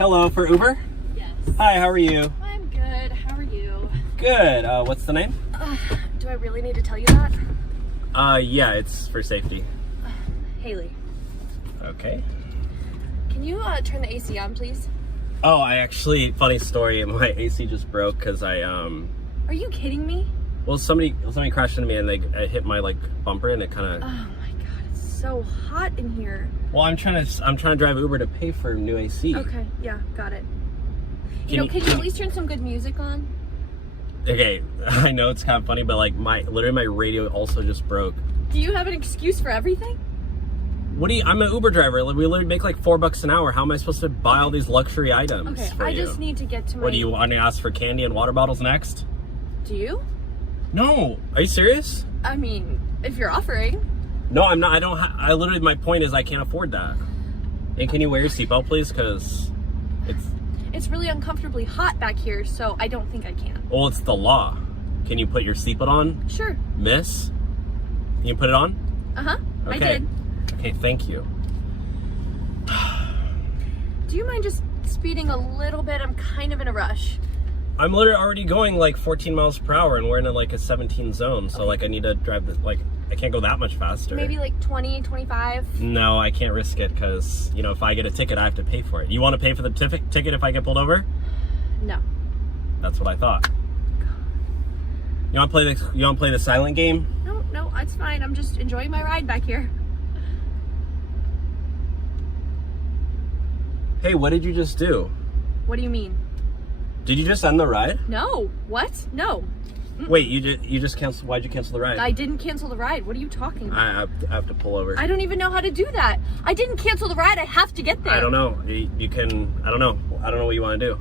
Hello, for Uber? Yes. Hi, how are you? I'm good. How are you? Good. What's the name? Do I really need to tell you that? Yeah, it's for safety. Haley. Okay. Can you turn the AC on, please? Oh, I actually, funny story, my AC just broke because I, Are you kidding me? well, somebody crashed into me and I hit my, like, bumper and it kind Oh of... my god, it's so hot in here. Well, I'm trying to drive Uber to pay for new AC. Okay, yeah, got it. Can you Can you at least turn some good music on? Okay, I know it's kind of funny, but, like, literally my radio also just broke. Do you have an excuse for everything? I'm an Uber driver. We literally make like $4 an hour. How am I supposed to buy all these luxury items Okay, for I you? just need to get to my... What, do you want to ask for candy and water bottles next? Do you? No. Are you serious? I mean, if you're offering. No, I'm not. I literally, my point is I can't afford that. And can you wear your seatbelt, please? Because It's really uncomfortably hot back here, so I don't think I can. well, it's the law. Can you put your seatbelt on, Sure. miss? Can you put it on? Uh-huh, Okay. I did. Okay, thank you. Do you mind just speeding a little bit? I'm kind of in a rush. I'm literally already going like 14 miles per hour and we're in like a 17 zone. So like I need to drive this, like I can't go that much faster. Maybe like 20, 25? No, I can't risk it because, you know, if I get a ticket, I have to pay for it. You want to pay for the ticket if I get pulled over? No. That's what I thought. You want to play the silent game? No, it's fine. I'm just enjoying my ride back here. Hey, what did you just do? What do you mean? Did you just end the ride? No. What? No. Wait, you just canceled? Why'd you cancel the ride? I didn't cancel the ride. What are you talking about? I have to pull over. I don't even know how to do that. I didn't cancel the ride. I have to get there. I don't know. You can. I don't know. I don't know what you want to do.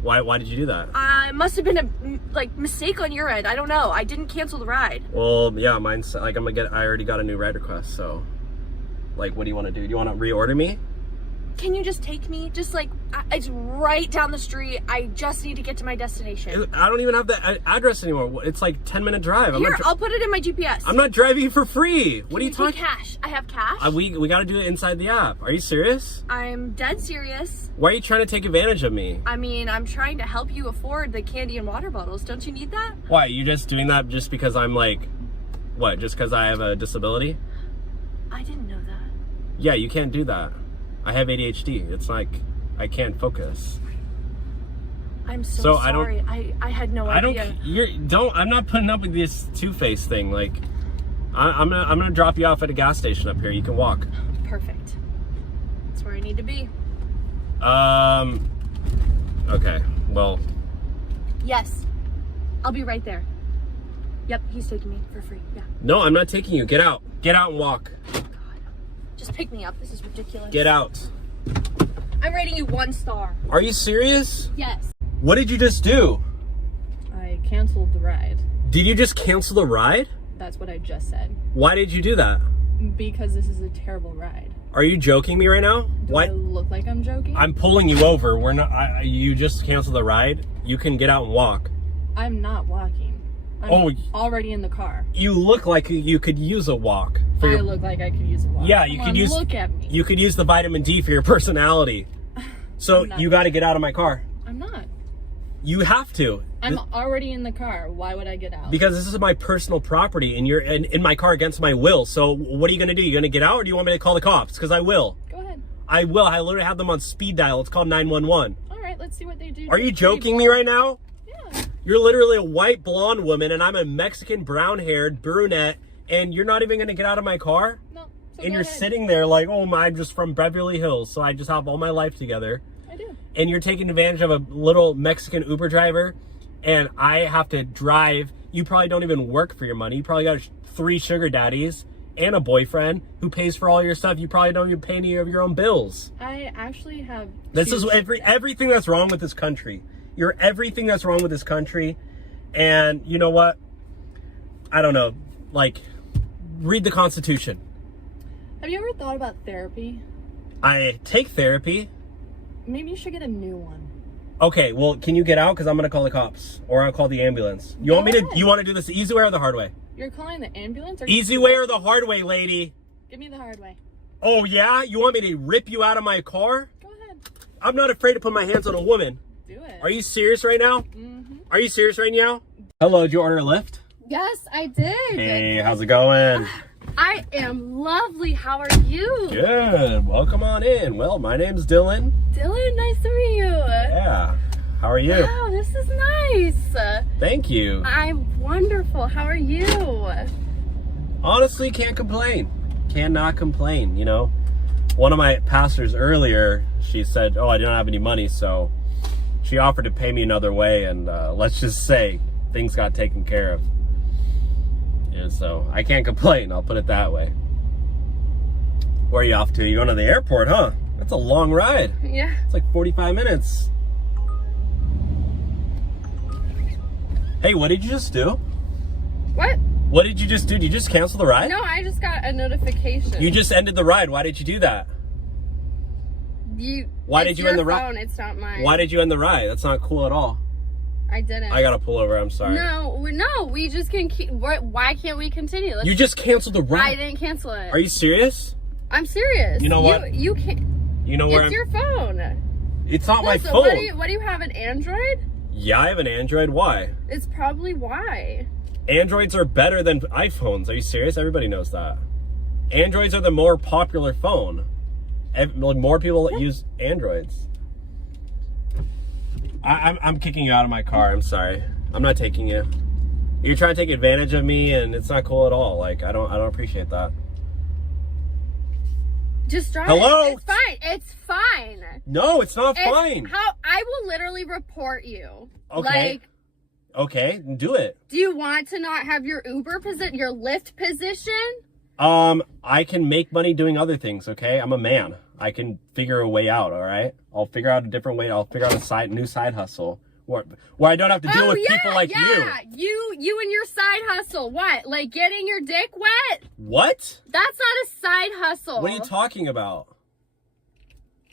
Why did you do that? It must have been a mistake on your end. I don't know. I didn't cancel the ride. Well, yeah, mine's like I already got a new ride request. So, like, what do you want to do? Do you want to reorder me? Can you just take me? Just like, it's right down the street. I just need to get to my destination. I don't even have the address anymore. It's like 10-minute drive. Here, I'll put it in my GPS. I'm not driving for free. What are you talking? Cash. I have cash. We got to do it inside the app. Are you serious? I'm dead serious. Why are you trying to take advantage of me? I mean, I'm trying to help you afford the candy and water bottles. Don't you need that? Why? You just doing that just because I'm like, what? Just because I have a disability? I didn't know that. Yeah, you can't do that. I have ADHD. It's like I can't focus. I'm so sorry. I had no idea. I'm not putting up with this two-face thing. Like, I'm gonna drop you off at a gas station up here. You can walk. Perfect. That's where I need to be. Okay. Well. Yes. I'll be right there. Yep, he's taking me for free. Yeah. No, I'm not taking you. Get out. Get out and walk. Just pick me up. This is ridiculous. Get out. I'm rating you 1 star. Are you serious? Yes. What did you just do? I canceled the ride. Did you just cancel the ride? That's what I just said. Why did you do that? Because this is a terrible ride. Are you joking me right now? Do I look like I'm joking? I'm pulling you over. We're not. You just canceled the ride. You can get out and walk. I'm not walking. I'm already in the car. You look like you could use a walk. I look like I could use a walk. Yeah, you could use. Look at me. You could use the vitamin D for your personality. So you got to get out of my car. I'm not. You have to. I'm already in the car. Why would I get out? Because this is my personal property and you're in my car against my will. So what are you going to do? You're going to get out or do you want me to call the cops? Because I will. Go ahead. I will. I literally have them on speed dial. It's called 911. All right, let's see what they do. Are you joking me right now? Yeah. You're literally a white blonde woman and I'm a Mexican brown-haired brunette and you're not even going to get out of my car? No. So and you're sitting there like, oh, I'm just from Beverly Hills, so I just have all my life together. I do. And you're taking advantage of a little Mexican Uber driver and I have to drive. You probably don't even work for your money. You probably got 3 sugar daddies and a boyfriend who pays for all your stuff. You probably don't even pay any of your own bills. I actually have... This is everything that's wrong with this country. You're everything that's wrong with this country. And you know what? I don't know. Like, read the Constitution. Have you ever thought about therapy? I take therapy. Maybe you should get a new one. Okay, well, can you get out? Because I'm going to call the cops. Or I'll call the ambulance. You want to do this the easy way or the hard way? You're calling the ambulance? Easy way or the hard way, lady? Give me the hard way. Oh, yeah? You want me to rip you out of my car? Go ahead. I'm not afraid to put my hands on a woman. Do it. Are you serious right now? Mm-hmm. Are you serious right now? Hello, did you order a Lyft? Yes, I did. Hey, how's it going? I am lovely. How are you? Good. Welcome on in. Well, my name's Dylan. Dylan, nice to meet you. Yeah. How are you? Wow, this is nice. Thank you. I'm wonderful. How are you? Honestly, can't complain. Cannot complain, you know. One of my pastors earlier, she said, oh, I don't have any money, so she offered to pay me another way, and let's just say things got taken care of. And so I can't complain, I'll put it that way. Where are you off to? You going to the airport, huh? That's a long ride. Yeah. It's like 45 minutes. Hey, what did you just do? What? What did you just do? Did you just cancel the ride? No, I just got a notification. You just ended the ride. Why did you do that? Why did you end the ride? It's not mine. Why did you end the ride? That's not cool at all. I didn't. I gotta pull over. I'm sorry. No, we just can keep. Why can't we continue? You just canceled the ride. I didn't cancel it. Are you serious? I'm serious. You know what? You can't. You know where it's your phone. It's not my So phone. what do you have, an Android? Yeah, I have an Android. Why? It's probably why. Androids are better than iPhones. Are you serious? Everybody knows that. Androids are the more popular phone. More people use Androids. I'm kicking you out of my car. I'm sorry. I'm not taking you. You're trying to take advantage of me, and it's not cool at all. Like I don't appreciate that. Just drive. Hello? It's fine. It's fine. No, it's not fine. How I will literally report you. Okay. Like, okay, do it. do you want to not have your Uber position, your Lyft position? I can make money doing other things, okay? I'm a man. I can figure a way out, all right? I'll figure out a different way. I'll figure out a new side hustle where I don't have to deal with people like you. You and your side hustle. What? Like getting your dick wet? What? That's not a side hustle. What are you talking about?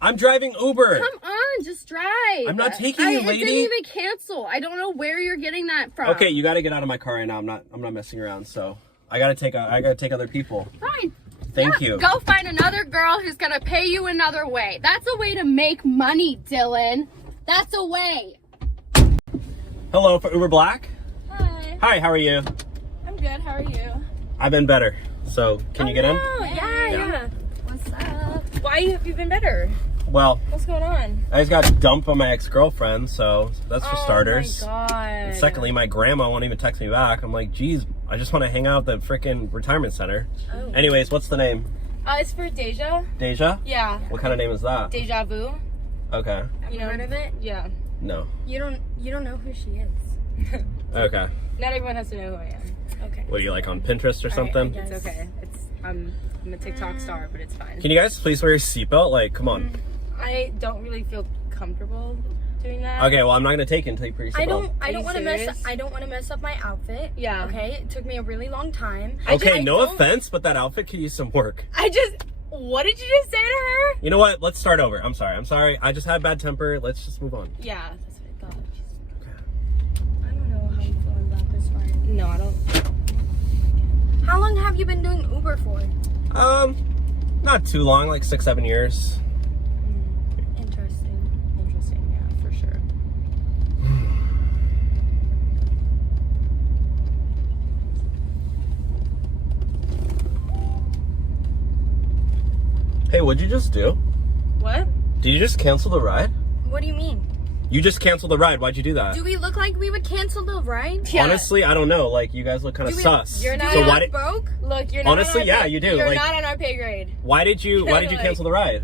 I'm driving Uber. Come on, just drive. I'm not taking you, lady. It didn't even cancel. I don't know where you're getting that from. Okay, you got to get out of my car right now. I'm not messing around. So I got to take other people. Fine. Thank you. Go find another girl who's gonna pay you another way. That's a way to make money, Dylan. That's a way. Hello, for Uber Black. Hi. Hi, how are you? I'm good. How are you? I've been better. So can you get in? Yeah. What's up? Why have you been better? Well, What's going on? I just got dumped by my ex-girlfriend, so that's for starters. Oh my god. And secondly, my grandma won't even text me back. I'm like, geez, I just want to hang out at the freaking retirement center. Oh. Anyways, what's the name? It's for Deja. Deja? Yeah. What kind of name is that? Deja vu. Okay. You know, heard of it? Yeah. No. You don't know who she is. Okay. Not everyone has to know who I am. Okay. What are you, like on Pinterest or something? It's okay. I'm a TikTok star, but it's fine. Can you guys please wear your seatbelt? Like, come on. I don't really feel comfortable doing that. Okay, well, I'm not gonna take it until you put your seatbelt. I don't want to serious? mess. I don't want to mess up my outfit. Yeah. Okay. It took me a really long time. Okay, no offense, but that outfit could use some work. What did you just say to her? You know what? Let's start over. I'm sorry. I just had bad temper. Let's just move on. Yeah, that's what I thought. I don't know how you feel about this one. No, I don't. How long have you been doing Uber for? Not too long, like 6-7 years. Interesting, yeah, for sure. Hey, what'd you just do? What? Did you just cancel the ride? What do you mean? You just canceled the ride. Why'd you do that? Do we look like we would cancel the ride? Yeah. Honestly, I don't know. Like, you guys look kind of sus. You're not- So Do we why did broke? Look, you're not Honestly, on our yeah, pay- you do. You're Like- not on our pay grade. why did you Like- cancel the ride?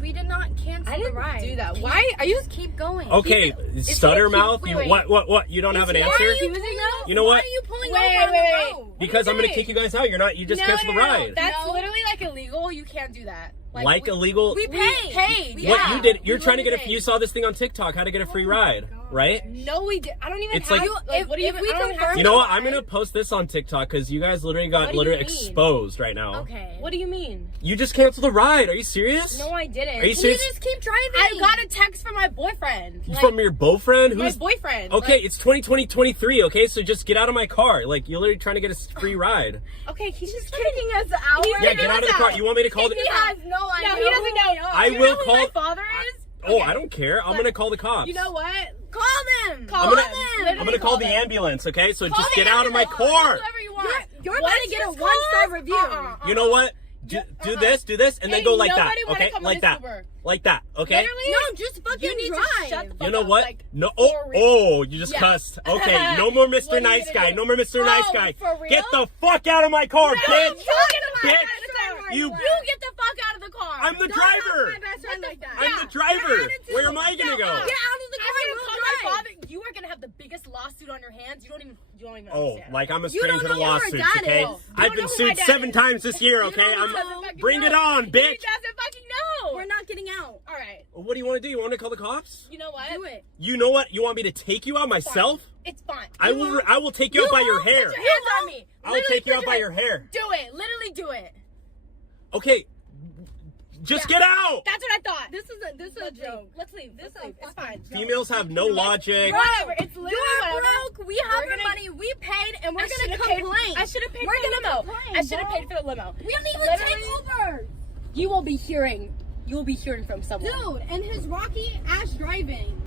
We did not cancel I didn't the ride. do that. Why are you? Just keep going. Okay, stutter mouth. wait, You, wait. what? You don't have an Why answer? are you pulling You know what? Why are you pulling Wait, over on wait, the wait. road? Because I'm gonna doing? kick you guys out. You just canceled the ride. That's literally like illegal. You can't do that. Like illegal. We paid. paid. What Yeah. you did? You're We trying to get literally you saw this thing on TikTok, how to get a free ride, right? No, we did. I don't even It's have. like- What do you if even? we I don't even confirm- have. You know what? I'm gonna post this on TikTok because you guys literally got What do you literally mean? exposed right now. Okay. What do you mean? You just canceled the ride. Are you serious? No, I didn't. Are you You serious? just keep driving. I got a text from my boyfriend. From your boyfriend? my Who's boyfriend. okay? It's 2023. Okay, so just get out of my car. Like you're literally trying to get a free ride. Okay, he's just kicking us out. He's Yeah, kicking get out of us the car. out. You want me to call? He has no idea. No, he doesn't know. I You will know who call. my father is? Oh, I don't care. I'm gonna call the cops. You know what? Call them. Call I'm them. gonna Literally call the them. ambulance, okay? So Call just the get out of my ambulance. car. Whoever you want. You're about to get a 1-star review. You know what? Do this, and then Ain't go like that, nobody wanna okay? come Like in that, this Uber. like that, okay? Literally? No, just fucking You need drive. to shut the fuck You know up, what? like, No, for real. oh, you just Yeah. cussed. Okay, no more What Mr. are you Nice gonna Guy. do? No more Mr. Nice Oh, Guy. for real? Get the fuck out of my car, No, bitch! you get the Bitch! fuck out of the car. You- You get the fuck out of the car. I'm the Don't driver. talk to my best friend like that. I'm Yeah. the driver. Your attitude. Where am I gonna go? Get out of the car. I'm We'll gonna drive. call my father. You are gonna have the biggest lawsuit on your hands. You don't even Oh, understand. like I'm a You don't stranger to know who our lawsuits, dad okay? is. You I've don't been know who sued my dad 7 is. times this year, You okay? don't fucking Bring it know. on, He bitch! doesn't fucking know. We're not getting out. All right. What do you want to do? You want to call the cops? You know what? Do it. You know what? You want me to take you out myself? It's fine. I will take you out by your hair. Put your hands on me. I'll Literally take you put out by your hair. Do it. Literally do it. Okay, just get out! That's what I thought. This is a joke. Let's leave. Let's leave. It's fine. Females have no logic. Whatever. It's literally You're whatever. broke. We have We're our gonna- money. We paid, and we're I gonna should've paid- complain. I should have paid We're for the gonna limo. complain, I should have bro. paid for the limo. We don't even Literally- take Uber. You will be hearing from someone. Dude, and his rocky ass driving.